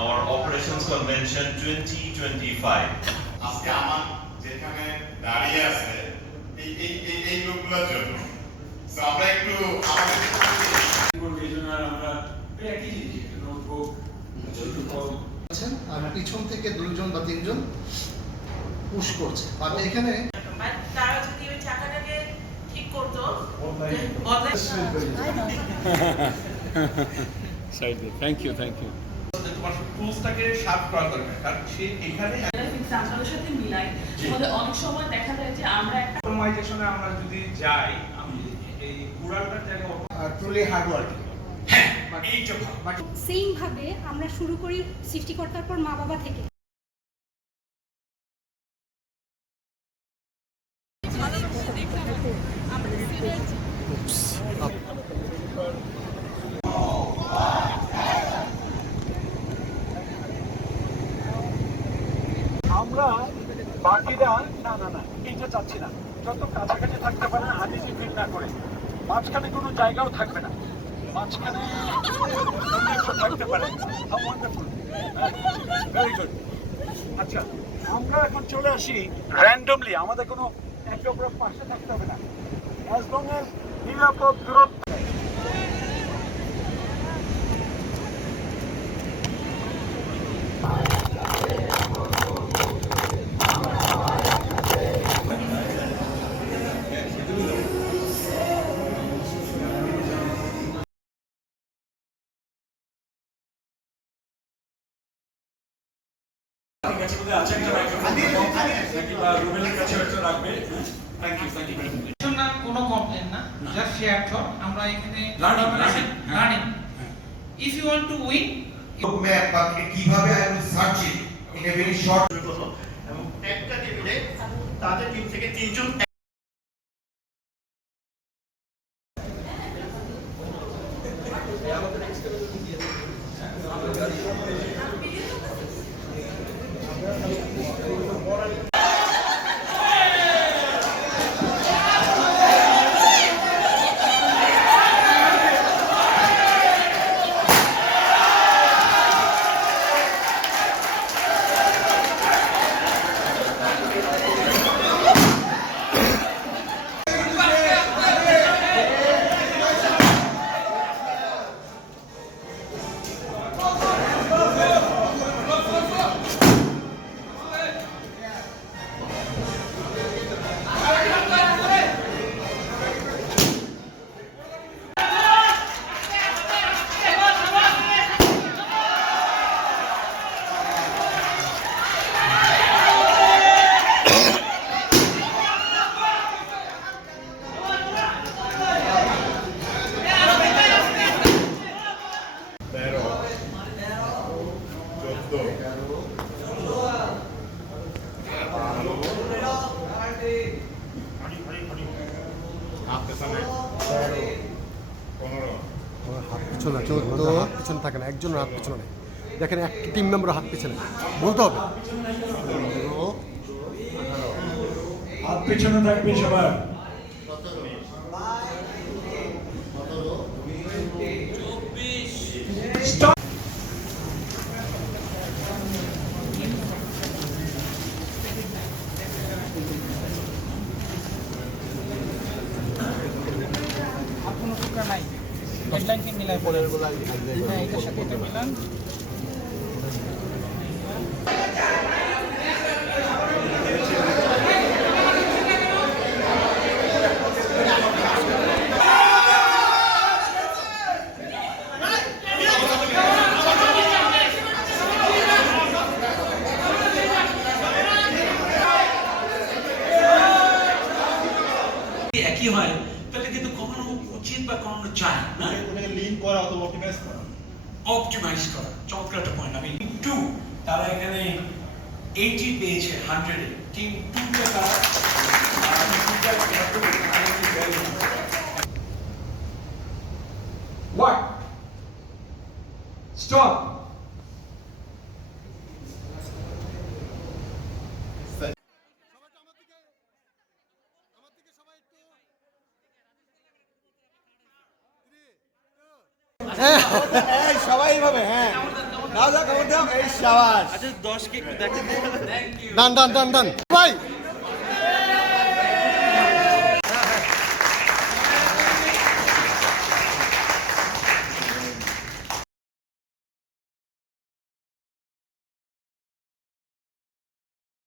our operations convention 2025. আজকে আমার যেখানে দাঁড়িয়ে আছে এই লোকগুলোর জন্য তো আমরা একটু আমাদের আমরা একই জিনিস নোটবুক আর পিছন থেকে দুইজন বা তিনজন পুশ করছে আর এখানে তারা যদি ওই চাকাটাকে ঠিক করতো থ্যাংক ইউ তোমার টুলসটাকে শার্প করা দরকার কারণ সে এখানে আমাদের সাথে মিলাই আমাদের অনেক সময় দেখা যায় যে আমরা একটা অটোমাইজেশনে আমরা যদি যাই আমি এই পুরাটার জায়গায় ট্রুলি হার্ড ওয়ার্ক এইটা ভালো সেম ভাবে আমরা শুরু করি সৃষ্টিকর্তার পর মা বাবা থেকে। আমরা বাকিরা না না না এইটা চাচ্ছি না, যত কাছাকাছি থাকতে পারে আনিজি ফিল না করে, মাঝখানে কোনো জায়গাও থাকবে না, মাঝখানে থাকতে পারে। Very good. আচ্ছা আমরা এখন চলে আসি র্যান্ডমলি, আমাদের কোনো একে অপরের পাশে থাকতে হবে না, অ্যাজ লং অ্যাজ নিরাপদ দূরত্ব। কোনো কমপ্লেন না, জাস্ট শেয়ার থট। আমরা এখানে learning if you want to win map বা কিভাবে I will search it in a very short এবং একটা টেবিলে তাদের টিম থেকে তিনজন হাত পিছনে 14 হাত পিছনে থাকে না, একজনের হাত পিছনে নেই। দেখেন একটা টিম মেম্বার হাত পিছনে বলতে হবে হাত পিছনে থাকবে সবার। কোনো টুকরা নাই, হেডলাইনকে মিলাই পড়ে হ্যাঁ এটার সাথে এটা মিলান। একই হয় তাহলে কিন্তু কমানো উচিত বা কমানো চাই না, লিঙ্ক করা অথবা অপটিমাইজ করা। চমৎকার একটা পয়েন্ট। আমি টিম 2 তারা এখানে 80 পেয়েছে 100 এ, টিম 2 তে তারা What? Stop. সবাই এইভাবে, হ্যাঁ ডান ডান ডান ডান ভাই